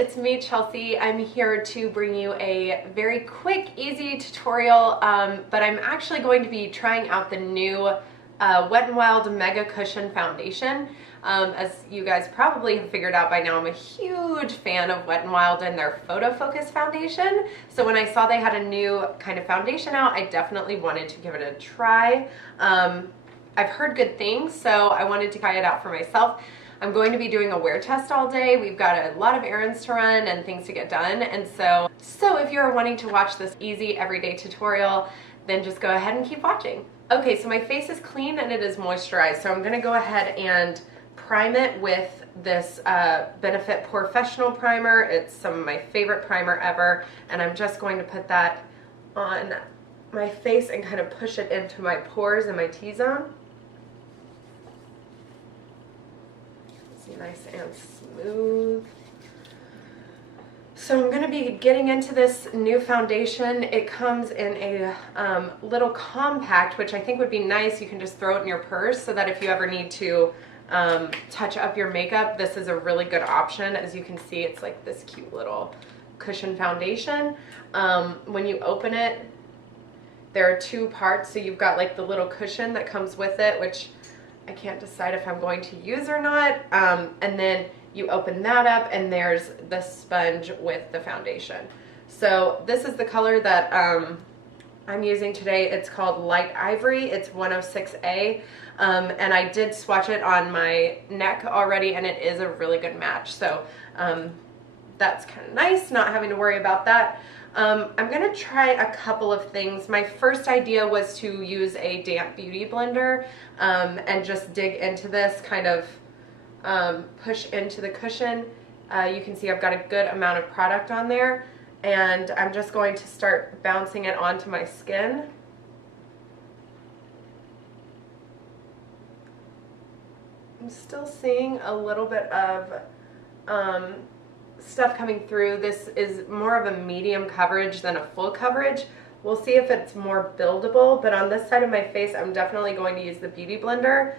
it's me, Chelsea. I'm here to bring you a very quick, easy tutorial, but I'm actually going to be trying out the new Wet n Wild Mega Cushion Foundation. As you guys probably have figured out by now, I'm a huge fan of Wet n Wild and their Photo Focus foundation. So when I saw they had a new kind of foundation out, I definitely wanted to give it a try. I've heard good things, so I wanted to try it out for myself. I'm going to be doing a wear test all day. We've got a lot of errands to run and things to get done. And so if you're wanting to watch this easy everyday tutorial, then just go ahead and keep watching. Okay, so my face is clean and it is moisturized. So I'm gonna go ahead and prime it with this Benefit Professional Primer. It's some of my favorite primer ever. And I'm just going to put that on my face and kind of push it into my pores and my T-zone. Nice and smooth. So I'm going to be getting into this new foundation. It comes in a little compact, which I think would be nice. You can just throw it in your purse so that if you ever need to touch up your makeup, this is a really good option. As you can see, it's like this cute little cushion foundation. When you open it, there are two parts. So you've got like the little cushion that comes with it, which I can't decide if I'm going to use or not. And then you open that up and there's the sponge with the foundation. So this is the color that I'm using today. It's called Light Ivory. It's 106A. And I did swatch it on my neck already and it is a really good match. So that's kind of nice, not having to worry about that. I'm going to try a couple of things. My first idea was to use a damp beauty blender and just dig into this, kind of push into the cushion. You can see I've got a good amount of product on there, and I'm just going to start bouncing it onto my skin. I'm still seeing a little bit of stuff coming through. This is more of a medium coverage than a full coverage. We'll see if it's more buildable, but on this side of my face, I'm definitely going to use the Beauty Blender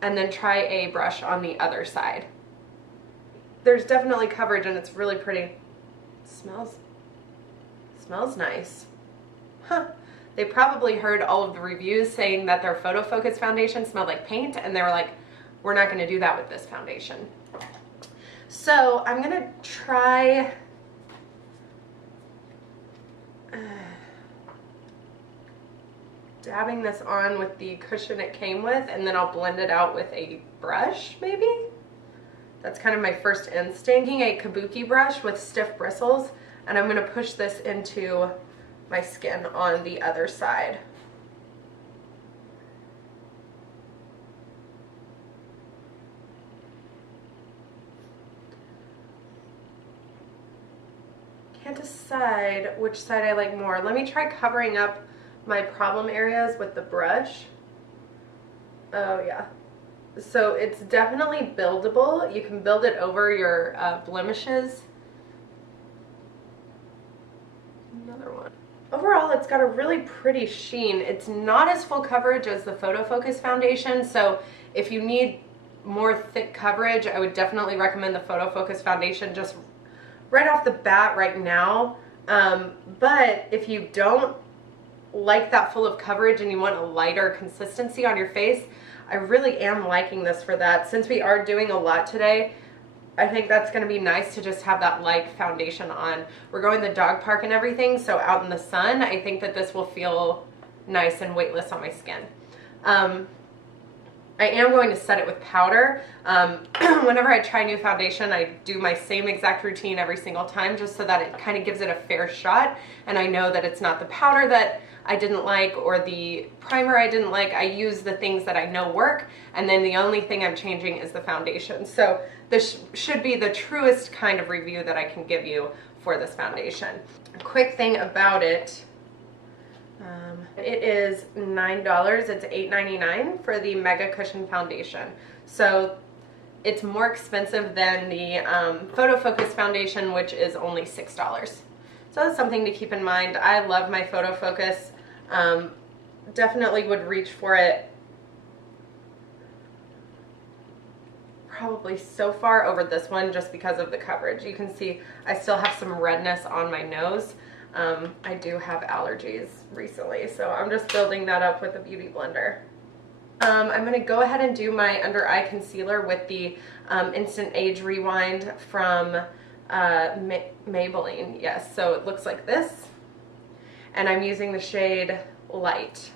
and then try a brush on the other side. There's definitely coverage and it's really pretty. Smells nice. Huh. They probably heard all of the reviews saying that their Photo Focus foundation smelled like paint, and they were like, we're not gonna do that with this foundation. So I'm going to try dabbing this on with the cushion it came with, and then I'll blend it out with a brush maybe. That's kind of my first instinct. Taking a kabuki brush with stiff bristles, and I'm going to push this into my skin on the other side. Can't decide which side I like more. Let me try covering up my problem areas with the brush. Oh yeah. So it's definitely buildable. You can build it over your blemishes. Another one. Overall, it's got a really pretty sheen. It's not as full coverage as the Photo Focus foundation, so if you need more thick coverage, I would definitely recommend the Photo Focus foundation just right off the bat right now. But if you don't like that full of coverage and you want a lighter consistency on your face, I really am liking this for that. Since we are doing a lot today, I think that's going to be nice to just have that light foundation on. We're going to the dog park and everything, so out in the sun, I think that this will feel nice and weightless on my skin. I am going to set it with powder. Whenever I try new foundation, I do my same exact routine every single time, just so that it kind of gives it a fair shot, and I know that it's not the powder that I didn't like or the primer I didn't like. I use the things that I know work, and then the only thing I'm changing is the foundation. So this should be the truest kind of review that I can give you for this foundation. A quick thing about it, it is $9. It's $8.99 for the Mega Cushion Foundation. So it's more expensive than the Photo Focus foundation, which is only $6. So that's something to keep in mind. I love my Photo Focus. Definitely would reach for it probably so far over this one just because of the coverage. You can see I still have some redness on my nose. I do have allergies recently, so I'm just building that up with a beauty blender. I'm going to go ahead and do my under eye concealer with the Instant Age Rewind from Maybelline. Yes, so it looks like this. And I'm using the shade Light.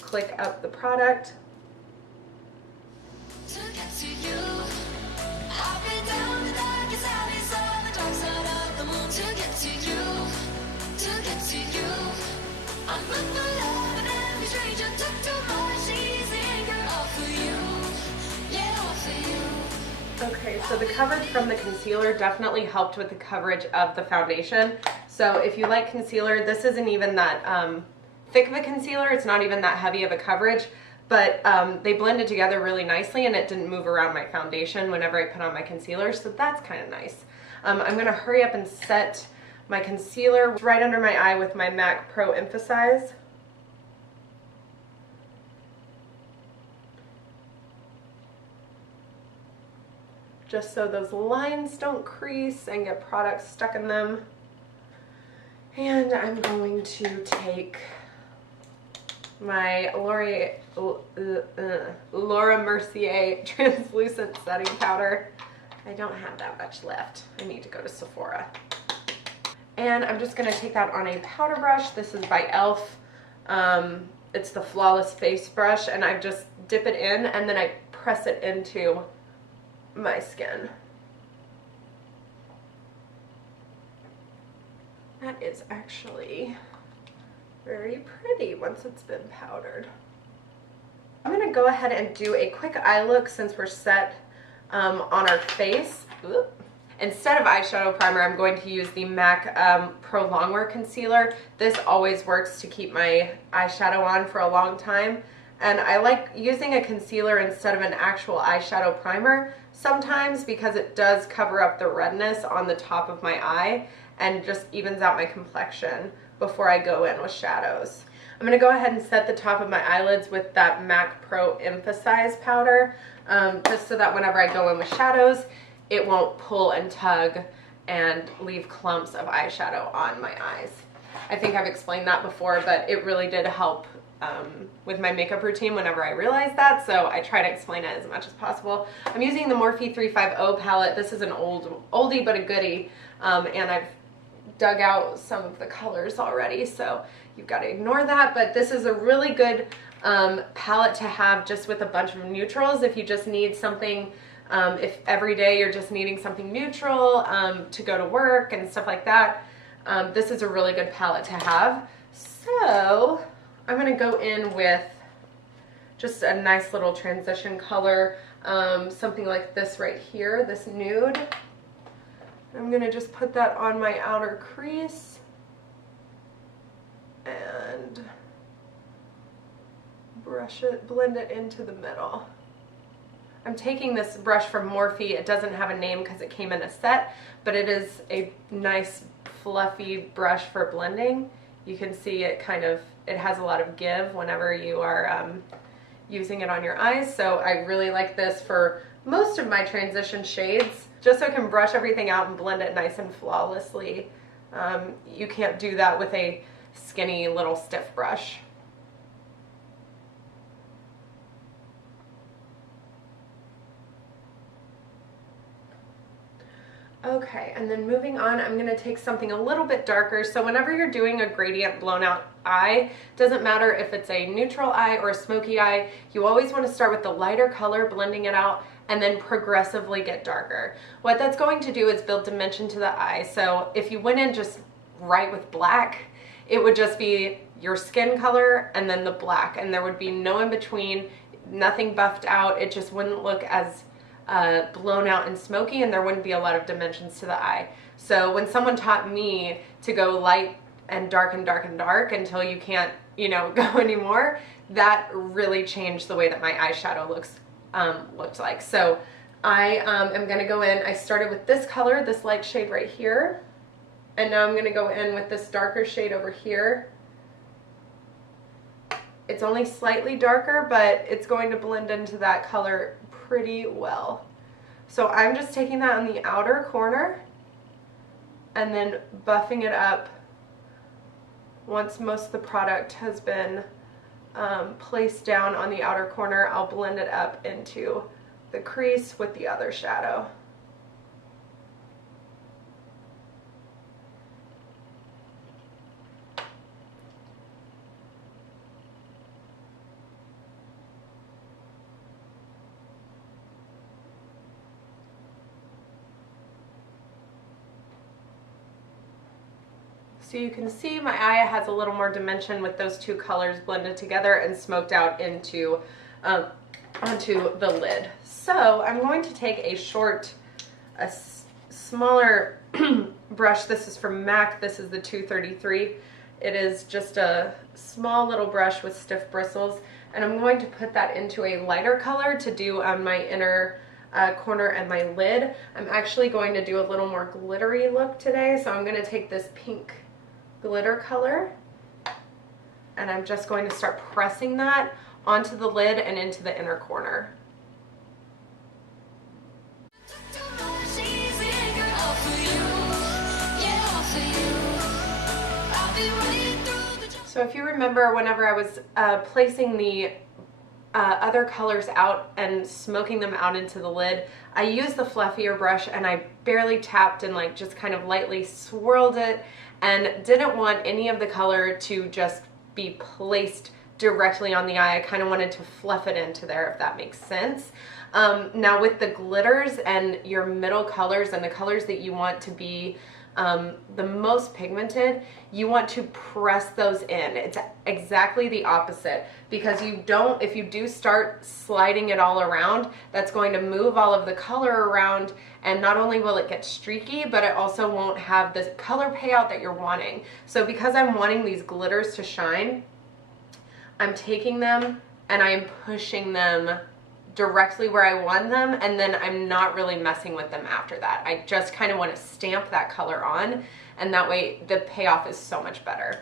Click up the product. Okay, so the coverage from the concealer definitely helped with the coverage of the foundation. So if you like concealer, this isn't even that thick of a concealer. It's not even that heavy of a coverage, but they blended together really nicely and it didn't move around my foundation whenever I put on my concealer, so that's kind of nice. I'm going to hurry up and set my concealer right under my eye with my MAC Pro Emphasize. Just so those lines don't crease and get product stuck in them. And I'm going to take my Laura Mercier translucent setting powder. I don't have that much left. I need to go to Sephora. And I'm just going to take that on a powder brush. This is by e.l.f. It's the Flawless Face Brush, and I just dip it in and then I press it into my skin. That is actually very pretty once it's been powdered. I'm going to go ahead and do a quick eye look since we're set on our face. Oop. Instead of eyeshadow primer, I'm going to use the MAC Pro Longwear Concealer. This always works to keep my eyeshadow on for a long time. And I like using a concealer instead of an actual eyeshadow primer sometimes because it does cover up the redness on the top of my eye and just evens out my complexion before I go in with shadows. I'm going to go ahead and set the top of my eyelids with that MAC Pro Emphasize powder, just so that whenever I go in with shadows, it won't pull and tug and leave clumps of eyeshadow on my eyes. I think I've explained that before, but it really did help with my makeup routine whenever I realized that, so I try to explain it as much as possible. I'm using the Morphe 350 palette. This is an oldie but a goodie, and I've dug out some of the colors already, so you've got to ignore that, but this is a really good palette to have just with a bunch of neutrals if you just need something, if every day you're just needing something neutral to go to work and stuff like that. This is a really good palette to have. So I'm going to go in with just a nice little transition color, something like this right here, this nude. I'm going to just put that on my outer crease and brush it, blend it into the middle. I'm taking this brush from Morphe. It doesn't have a name because it came in a set, but it is a nice fluffy brush for blending. You can see it it has a lot of give whenever you are using it on your eyes, so I really like this for most of my transition shades, just so I can brush everything out and blend it nice and flawlessly. You can't do that with a skinny little stiff brush. Okay, and then moving on, I'm going to take something a little bit darker. So whenever you're doing a gradient blown out eye, doesn't matter if it's a neutral eye or a smoky eye, you always want to start with the lighter color, blending it out, and then progressively get darker. What that's going to do is build dimension to the eye. So if you went in just right with black, it would just be your skin color and then the black, and there would be no in between, nothing buffed out. It just wouldn't look as blown out and smoky, and there wouldn't be a lot of dimensions to the eye. So when someone taught me to go light and dark and dark and dark until you can't, go anymore, that really changed the way that my eyeshadow looked like. So I am going to go in. I started with this color, this light shade right here, and now I'm going to go in with this darker shade over here It's only slightly darker, but it's going to blend into that color pretty well. So I'm just taking that on the outer corner and then buffing it up once most of the product has been placed down on the outer corner. I'll blend it up into the crease with the other shadow. So you can see my eye has a little more dimension with those two colors blended together and smoked out into onto the lid. So I'm going to take a smaller brush. This is from MAC. This is the 233. It is just a small little brush with stiff bristles, and I'm going to put that into a lighter color to do on my inner corner and my lid. I'm actually going to do a little more glittery look today, so I'm going to take this pink glitter color and I'm just going to start pressing that onto the lid and into the inner corner. So if you remember, whenever I was placing the other colors out and smoking them out into the lid, I used the fluffier brush and I barely tapped and like just kind of lightly swirled it, and didn't want any of the color to just be placed directly on the eye. I kind of wanted to fluff it into there, if that makes sense. Now with the glitters and your middle colors and the colors that you want to be the most pigmented, you want to press those in. It's exactly the opposite, because if you do start sliding it all around, that's going to move all of the color around, and not only will it get streaky, but it also won't have the color payout that you're wanting. So because I'm wanting these glitters to shine, I'm taking them and I'm pushing them directly where I want them, and then I'm not really messing with them after that. I just kind of want to stamp that color on, and that way the payoff is so much better.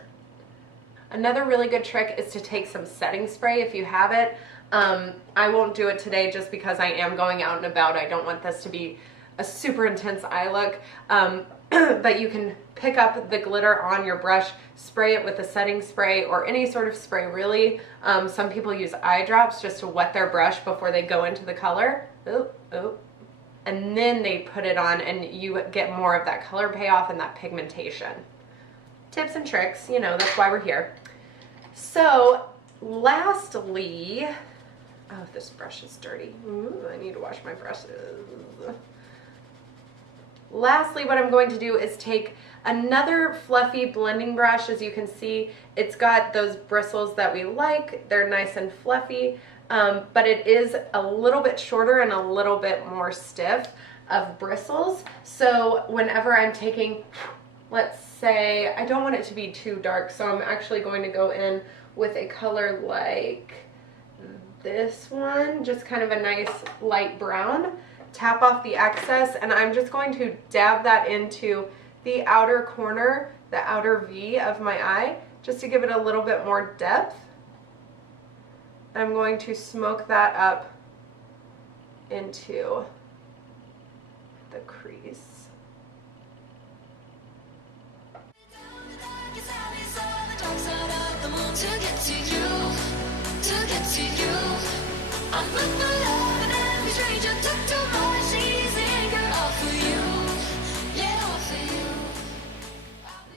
Another really good trick is to take some setting spray if you have it. I won't do it today just because I am going out and about. I don't want this to be a super intense eye look, but you can pick up the glitter on your brush, spray it with a setting spray or any sort of spray really. Some people use eye drops just to wet their brush before they go into the color. And then they put it on, and you get more of that color payoff and that pigmentation. Tips and tricks, you know, that's why we're here. So lastly, oh, this brush is dirty. I need to wash my brushes. Lastly, what I'm going to do is take another fluffy blending brush. As you can see, it's got those bristles that we like. They're nice and fluffy, but it is a little bit shorter and a little bit more stiff of bristles. So whenever I'm taking, let's say, I don't want it to be too dark, so I'm actually going to go in with a color like this one, just kind of a nice light brown. Tap off the excess, and I'm just going to dab that into the outer corner, the outer V of my eye, just to give it a little bit more depth. I'm going to smoke that up into the crease.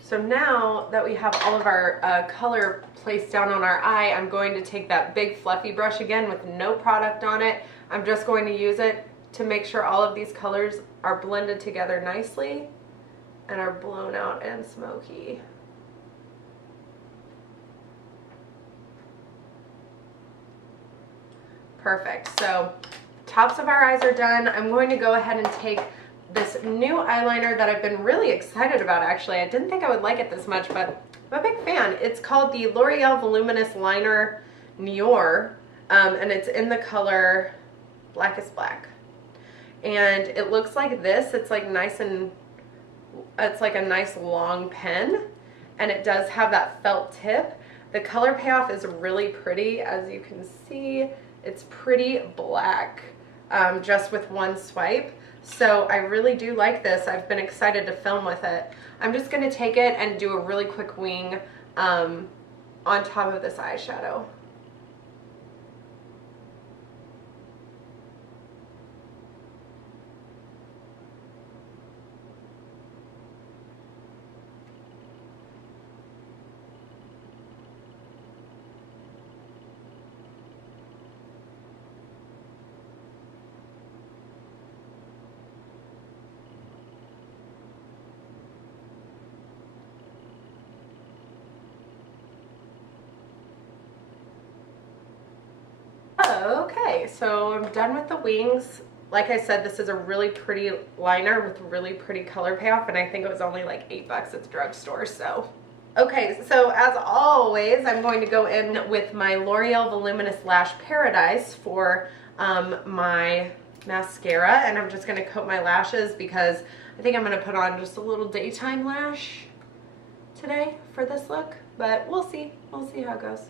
So now that we have all of our color placed down on our eye, I'm going to take that big fluffy brush again with no product on it. I'm just going to use it to make sure all of these colors are blended together nicely and are blown out and smoky. Perfect. So tops of our eyes are done. I'm going to go ahead and take this new eyeliner that I've been really excited about, actually. I didn't think I would like it this much, but I'm a big fan. It's called the L'Oreal Voluminous Liner Noir, and it's in the color Blackest Black. And it looks like this. It's like nice and, it's like a nice long pen, and it does have that felt tip. The color payoff is really pretty. As you can see, it's pretty black just with one swipe. So I really do like this. I've been excited to film with it. I'm just going to take it and do a really quick wing on top of this eyeshadow. Okay, so I'm done with the wings. Like I said, this is a really pretty liner with really pretty color payoff, and I think it was only like $8 at the drugstore, so. Okay, so as always, I'm going to go in with my L'Oreal Voluminous Lash Paradise for my mascara, and I'm just going to coat my lashes because I think I'm going to put on just a little daytime lash today for this look, but we'll see. We'll see how it goes.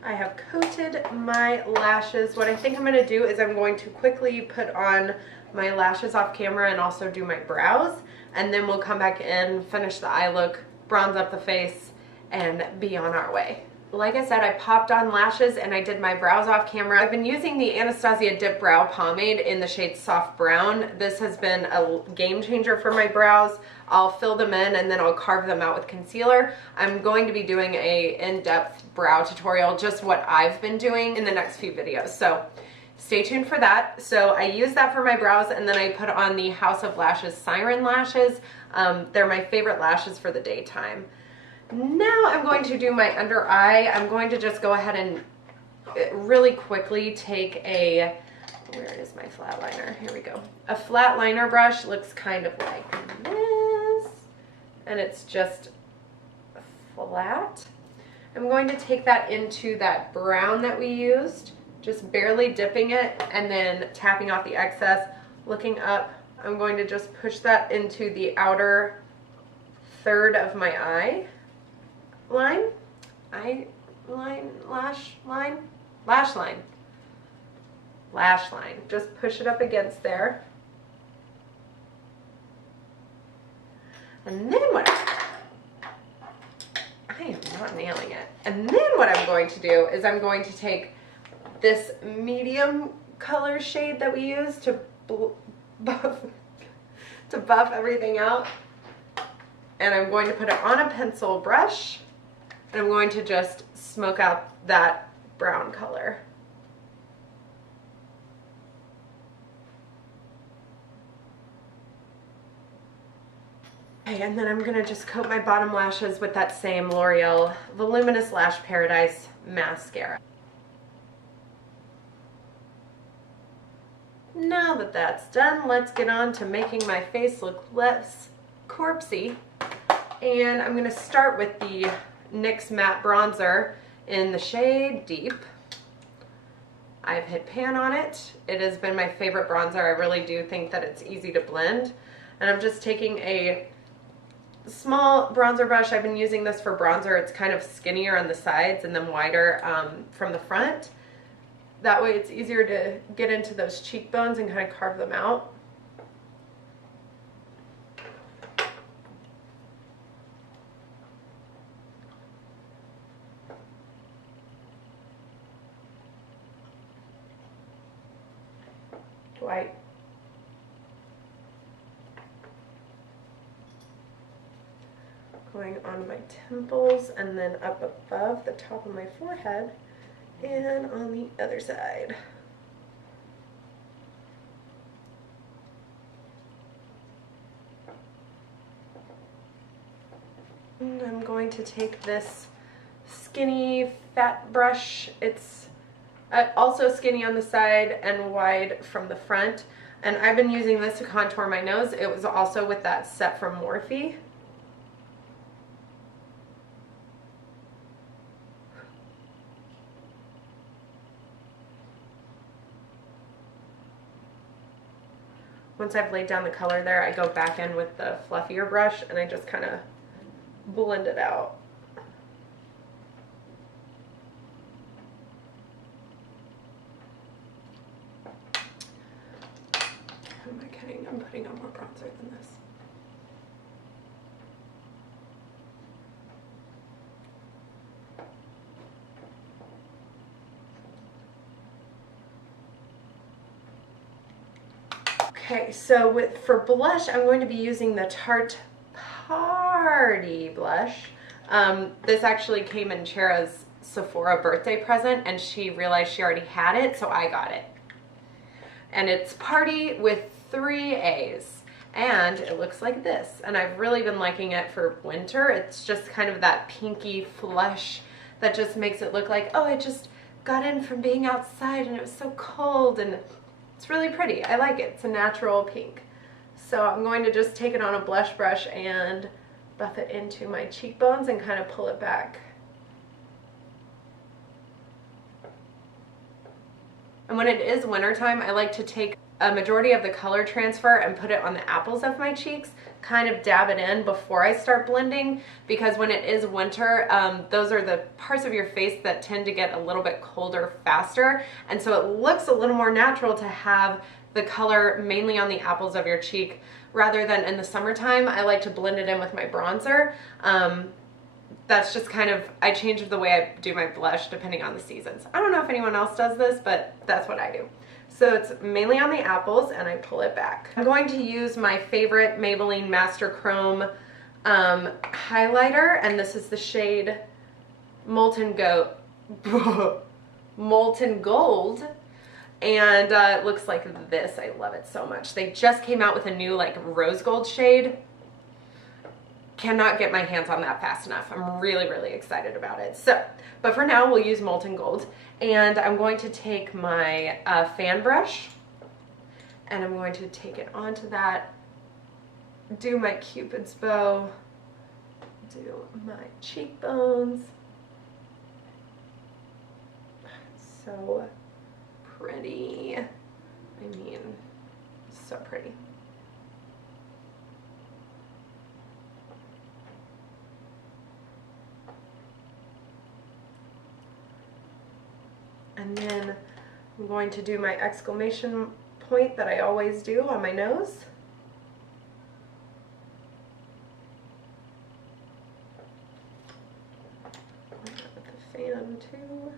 I have coated my lashes. What I think I'm going to do is I'm going to quickly put on my lashes off camera and also do my brows, and then we'll come back in, finish the eye look, bronze up the face, and be on our way. Like I said, I popped on lashes and I did my brows off camera. I've been using the Anastasia Dip Brow Pomade in the shade Soft Brown. This has been a game changer for my brows. I'll fill them in and then I'll carve them out with concealer. I'm going to be doing a in-depth brow tutorial, just what I've been doing, in the next few videos. So stay tuned for that. So I use that for my brows, and then I put on the House of Lashes Siren Lashes. They're my favorite lashes for the daytime. Now I'm going to do my under eye. I'm going to just go ahead and really quickly take a, where is my flat liner? Here we go. A flat liner brush looks kind of like this, and it's just flat. I'm going to take that into that brown that we used, just barely dipping it and then tapping off the excess, looking up. I'm going to just push that into the outer third of my eye line, lash line. Just push it up against there. And then what, I am not nailing it. And then what I'm going to do is I'm going to take this medium color shade that we use to buff everything out, and I'm going to put it on a pencil brush, and I'm going to just smoke out that brown color. Okay, and then I'm going to just coat my bottom lashes with that same L'Oreal Voluminous Lash Paradise mascara. Now that that's done, let's get on to making my face look less corpsey. And I'm going to start with the NYX Matte Bronzer in the shade Deep. I've hit pan on it. It has been my favorite bronzer. I really do think that it's easy to blend. And I'm just taking a small bronzer brush. I've been using this for bronzer. It's kind of skinnier on the sides and then wider from the front. That way it's easier to get into those cheekbones and kind of carve them out. White. Going on my temples and then up above the top of my forehead. And on the other side. And I'm going to take this skinny fat brush. It's also skinny on the side and wide from the front. And I've been using this to contour my nose. It was also with that set from Morphe. Once I've laid down the color there, I go back in with the fluffier brush and I just kind of blend it out. Who am I kidding? I'm putting on more bronzer than this. Okay, so for blush, I'm going to be using the Tarte Paaarty blush. This actually came in Chera's Sephora birthday present, and she realized she already had it, so I got it. And it's Paaarty with 3 A's, and it looks like this. And I've really been liking it for winter. It's just kind of that pinky flush that just makes it look like, oh, I just got in from being outside and it was so cold, and it's really pretty. I like it. It's a natural pink. So I'm going to just take it on a blush brush and buff it into my cheekbones and kind of pull it back. And when it is wintertime, I like to take a majority of the color transfer and put it on the apples of my cheeks, kind of dab it in before I start blending, because when it is winter, those are the parts of your face that tend to get a little bit colder faster, and so it looks a little more natural to have the color mainly on the apples of your cheek rather than in the summertime. I like to blend it in with my bronzer. That's just kind of, I change the way I do my blush depending on the seasons. I don't know if anyone else does this, but that's what I do. So it's mainly on the apples, and I pull it back. I'm going to use my favorite Maybelline Master Chrome highlighter, and this is the shade Molten Gold, and it looks like this. I love it so much. They just came out with a new like rose gold shade. Cannot get my hands on that fast enough. I'm really, really excited about it. So, but for now, we'll use Molten Gold. And I'm going to take my fan brush, and I'm going to take it onto that, do my Cupid's bow, do my cheekbones. So pretty. I mean, so pretty. And then I'm going to do my exclamation point that I always do on my nose. With the fan too.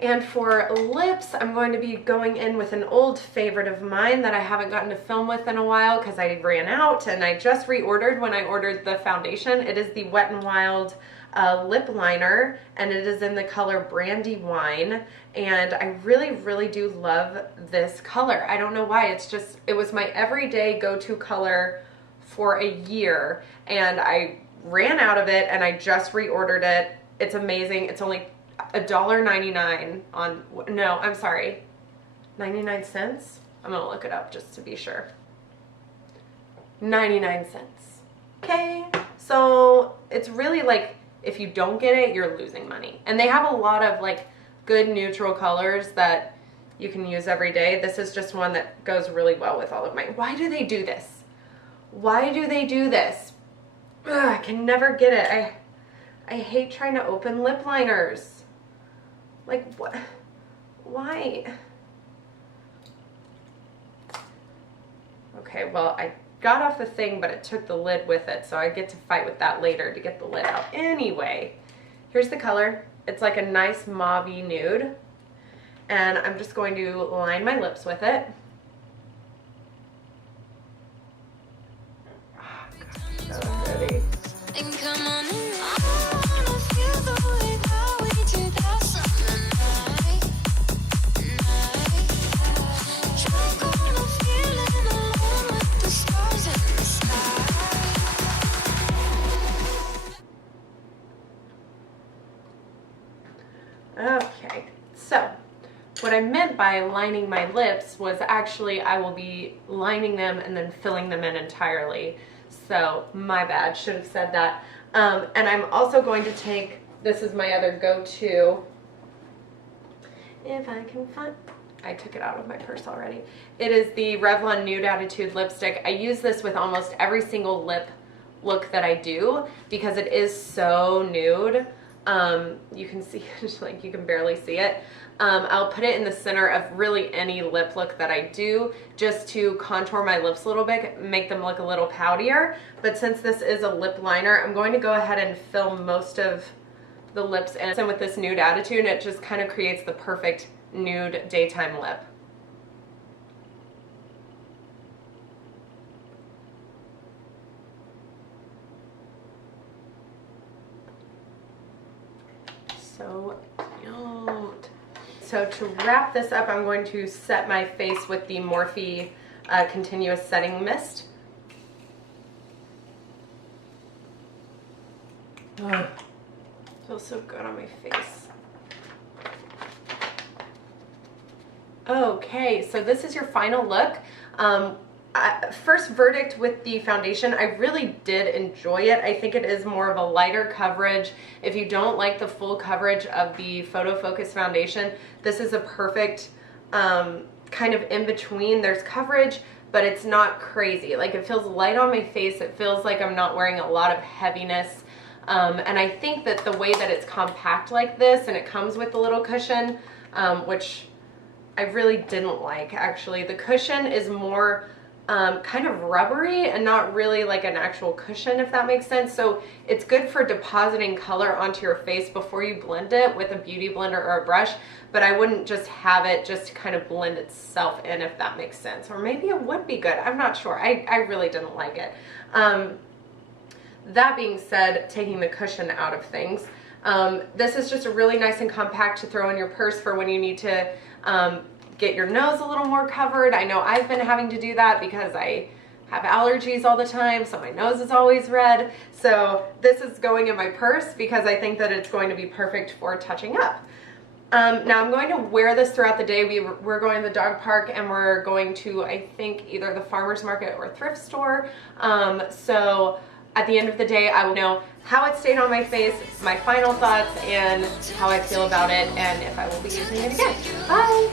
And for lips, I'm going to be going in with an old favorite of mine that I haven't gotten to film with in a while because I ran out, and I just reordered when I ordered the foundation. It is the Wet n Wild lip liner, and it is in the color Brandy Wine, and I really, really do love this color. I don't know why. It's just, it was my everyday go-to color for a year, and I ran out of it, and I just reordered it. It's amazing. It's only $1.99 on, no, I'm sorry, 99 cents? I'm gonna look it up just to be sure. 99 cents. Okay, so it's really like, if you don't get it, you're losing money. And they have a lot of like good neutral colors that you can use every day. This is just one that goes really well with all of my, why do they do this? Why do they do this? Ugh, I can never get it. I hate trying to open lip liners. Like, what? Why? Okay, well, I got off the thing, but it took the lid with it, so I get to fight with that later to get the lid out. Anyway, here's the color. It's like a nice mauve-y nude, and I'm just going to line my lips with it. Oh, God, so pretty. Okay, so what I meant by lining my lips was actually I will be lining them and then filling them in entirely. So my bad, should have said that. And I'm also going to take, this is my other go-to, if I can find, I took it out of my purse already. It is the Revlon Nude Attitude lipstick. I use this with almost every single lip look that I do because it is so nude. You can see, like, you can barely see it. I'll put it in the center of really any lip look that I do, just to contour my lips a little bit, make them look a little poutier. But since this is a lip liner, I'm going to go ahead and fill most of the lips in with this Nude Attitude, and it just kind of creates the perfect nude daytime lip. So cute. So to wrap this up, I'm going to set my face with the Morphe Continuous Setting Mist. Oh, feels so good on my face. Okay, so this is your final look. First verdict with the foundation, I really did enjoy it. I think it is more of a lighter coverage. If you don't like the full coverage of the Photo Focus foundation, this is a perfect kind of in between. There's coverage, but it's not crazy. Like, it feels light on my face. It feels like I'm not wearing a lot of heaviness. And I think that the way that it's compact like this, and it comes with a little cushion, which I really didn't like, actually. The cushion is more kind of rubbery and not really like an actual cushion, if that makes sense. So it's good for depositing color onto your face before you blend it with a beauty blender or a brush, but I wouldn't just have it just to kind of blend itself in, if that makes sense. Or maybe it would be good. I'm not sure. I really didn't like it. That being said, taking the cushion out of things, this is just a really nice and compact to throw in your purse for when you need to get your nose a little more covered. I know I've been having to do that because I have allergies all the time, so my nose is always red. So this is going in my purse because I think that it's going to be perfect for touching up. Now I'm going to wear this throughout the day. We're going to the dog park, and we're going to, I think, either the farmer's market or thrift store. So at the end of the day, I will know how it stayed on my face, my final thoughts, and how I feel about it, and if I will be using it again. Bye!